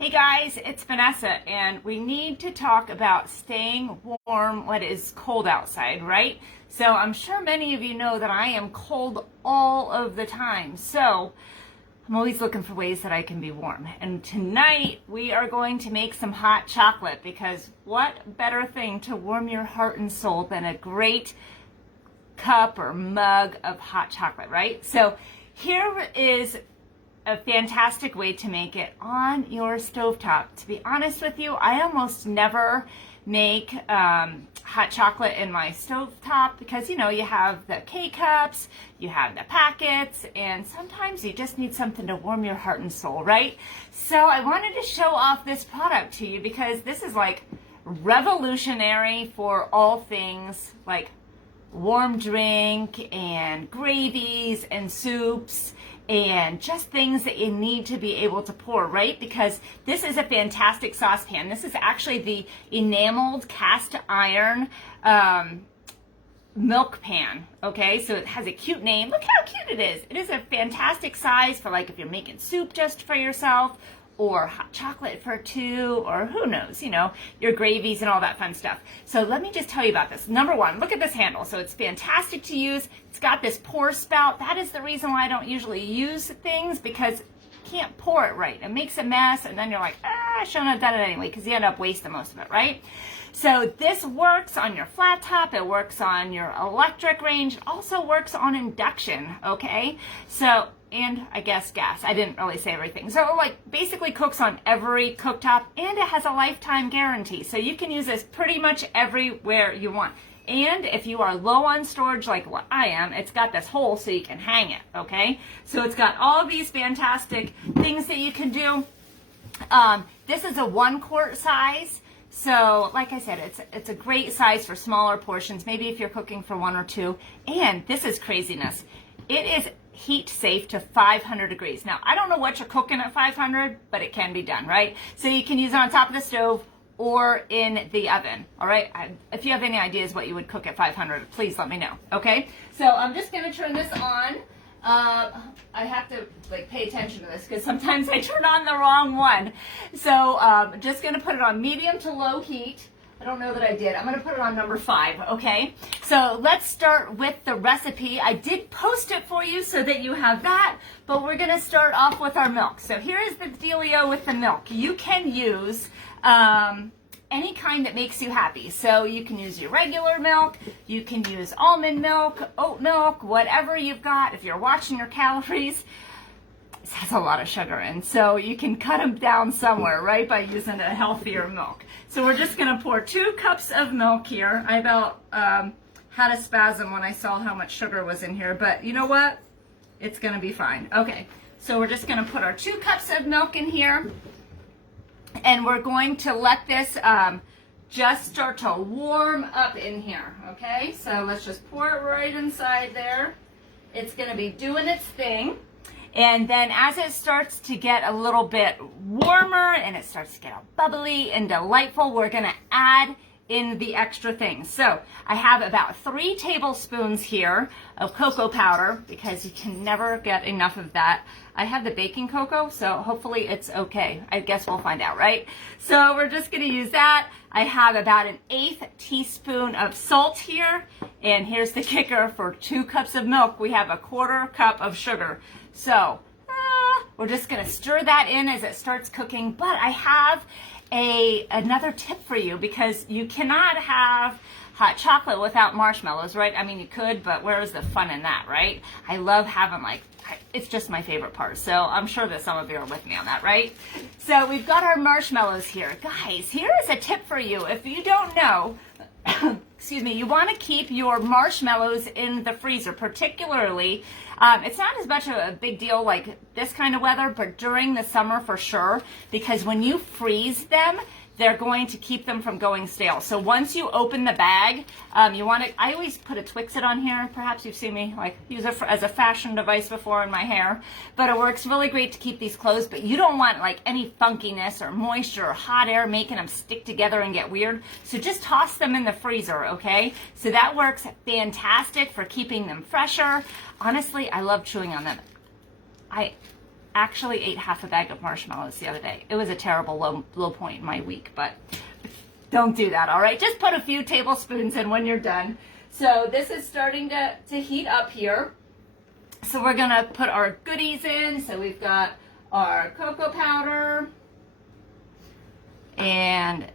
Hey guys, it's Vanessa, and we need to talk about staying warm when it is cold outside, right? So I'm sure many of you know that I am cold all of the time. So I'm always looking for ways that I can be warm. And tonight we are going to make some hot chocolate because what better thing to warm your heart and soul than a great cup or mug of hot chocolate, right? So here is a fantastic way to make it on your stovetop. To be honest with you, I almost never make hot chocolate in my stovetop because, you know, you have the K-cups, you have the packets, and sometimes you just need something to warm your heart and soul, right? So I wanted to show off this product to you because this is like revolutionary for all things like warm drink and gravies and soups and just things that you need to be able to pour, right? Because this is a fantastic saucepan. This is actually the Enameled cast iron milk pan, okay? So it has a cute name. Look how cute it is. It is a fantastic size for like if you're making soup just for yourself or hot chocolate for two, or who knows, you know, your gravies and all that fun stuff. So let me just tell you about this. Number one, look at this handle. So it's fantastic to use. It's got this pour spout. That is the reason why I don't usually use things, because you can't pour it right. It makes a mess, and then you're like, I shouldn't have done it anyway, because you end up wasting most of it, right? So this works on your flat top, it works on your electric range, it also works on induction, okay? So, and I guess gas. I didn't really say everything. So like basically cooks on every cooktop, and it has a lifetime guarantee. So you can use this pretty much everywhere you want. And if you are low on storage like what I am, it's got this hole so you can hang it, okay? So it's got all these fantastic things that you can do. This is a 1-quart size. So like I said, it's a great size for smaller portions, maybe if you're cooking for 1 or 2. And this is craziness. It is heat safe to 500 degrees. Now, I don't know what you're cooking at 500, but it can be done, right? So you can use it on top of the stove or in the oven, all right? If you have any ideas what you would cook at 500, please let me know, okay? So I'm just gonna turn this on. I have to like pay attention to this because sometimes I turn on the wrong one. So just gonna put it on medium to low heat. I don't know that I did. I'm going to put it on number 5, okay? So let's start with the recipe. I did post it for you so that you have that, but we're going to start off with our milk. So here is the dealio with the milk. You can use any kind that makes you happy. So you can use your regular milk, you can use almond milk, oat milk, whatever you've got. If you're watching your calories, this has a lot of sugar in, so you can cut them down somewhere, right, by using a healthier milk. So we're just going to pour 2 cups of milk here. I about had a spasm when I saw how much sugar was in here, but you know what? It's going to be fine. Okay, so we're just going to put our 2 cups of milk in here, and we're going to let this just start to warm up in here, okay? So let's just pour it right inside there. It's going to be doing its thing. And then as it starts to get a little bit warmer and it starts to get all bubbly and delightful, we're going to add in the extra things. So I have about 3 tablespoons here of cocoa powder because you can never get enough of that. I have the baking cocoa, so hopefully it's okay. I guess we'll find out, right? So we're just going to use that. I have about an 1/8 teaspoon of salt here. And here's the kicker: for 2 cups of milk, we have a 1/4 cup of sugar. So we're just going to stir that in as it starts cooking. But I have another tip for you, because you cannot have hot chocolate without marshmallows, right? I mean, you could, but where is the fun in that, right? I love having it's just my favorite part. So I'm sure that some of you are with me on that, right? So we've got our marshmallows here. Guys, here is a tip for you. If you don't know, excuse me, you want to keep your marshmallows in the freezer, particularly, it's not as much of a big deal like this kind of weather, but during the summer for sure, because when you freeze them, they're going to keep them from going stale. So once you open the bag, you want to, I always put a Twix-It on here. Perhaps you've seen me like use it as a fashion device before in my hair, but it works really great to keep these closed. But you don't want like any funkiness or moisture or hot air making them stick together and get weird. So just toss them in the freezer, okay? So that works fantastic for keeping them fresher. Honestly, I love chewing on them. I actually ate half a bag of marshmallows the other day. It was a terrible low point in my week, but don't do that, all right? Just put a few tablespoons in when you're done. So this is starting to heat up here. So we're gonna put our goodies in. So we've got our cocoa powder and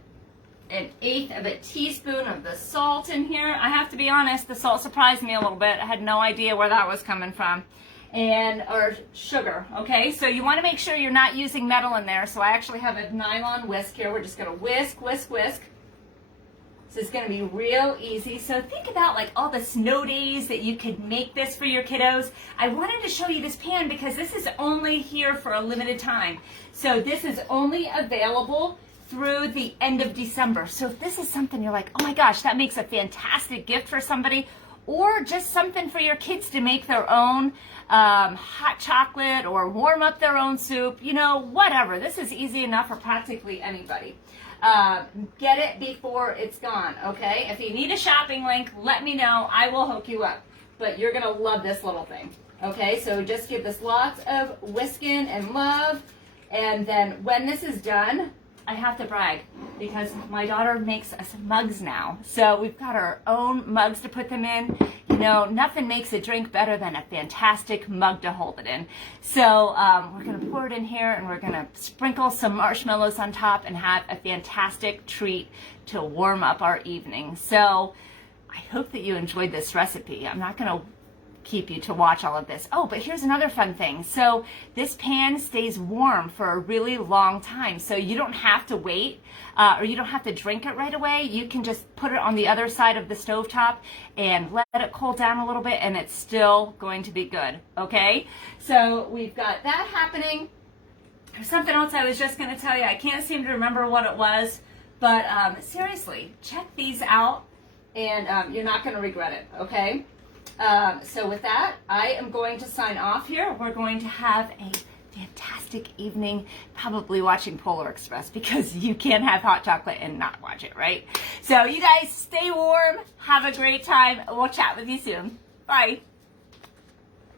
1/8 of a teaspoon of the salt in here. I have to be honest, the salt surprised me a little bit. I had no idea where that was coming from. And our sugar, okay? So you wanna make sure you're not using metal in there. So I actually have a nylon whisk here. We're just gonna whisk, whisk, whisk. So it's gonna be real easy. So think about like all the snow days that you could make this for your kiddos. I wanted to show you this pan because this is only here for a limited time. So this is only available through the end of December. So if this is something you're like, oh my gosh, that makes a fantastic gift for somebody, or just something for your kids to make their own hot chocolate or warm up their own soup, you know, whatever. This is easy enough for practically anybody. Get it before it's gone, okay? If you need a shopping link, let me know. I will hook you up. But you're going to love this little thing, okay? So just give this lots of whisking and love. And then when this is done, I have to brag because my daughter makes us mugs now. So we've got our own mugs to put them in. You know, nothing makes a drink better than a fantastic mug to hold it in. So we're going to pour it in here and we're going to sprinkle some marshmallows on top and have a fantastic treat to warm up our evening. So I hope that you enjoyed this recipe. I'm not going to keep you to watch all of this. Oh, but here's another fun thing. So this pan stays warm for a really long time. So you don't have to wait or you don't have to drink it right away. You can just put it on the other side of the stovetop and let it cool down a little bit and it's still going to be good. Okay, so we've got that happening. There's something else I was just going to tell you. I can't seem to remember what it was, but seriously, check these out and you're not going to regret it. Okay. So with that, I am going to sign off here. We're going to have a fantastic evening, probably watching Polar Express because you can't have hot chocolate and not watch it, right? So you guys stay warm, have a great time. We'll chat with you soon. Bye.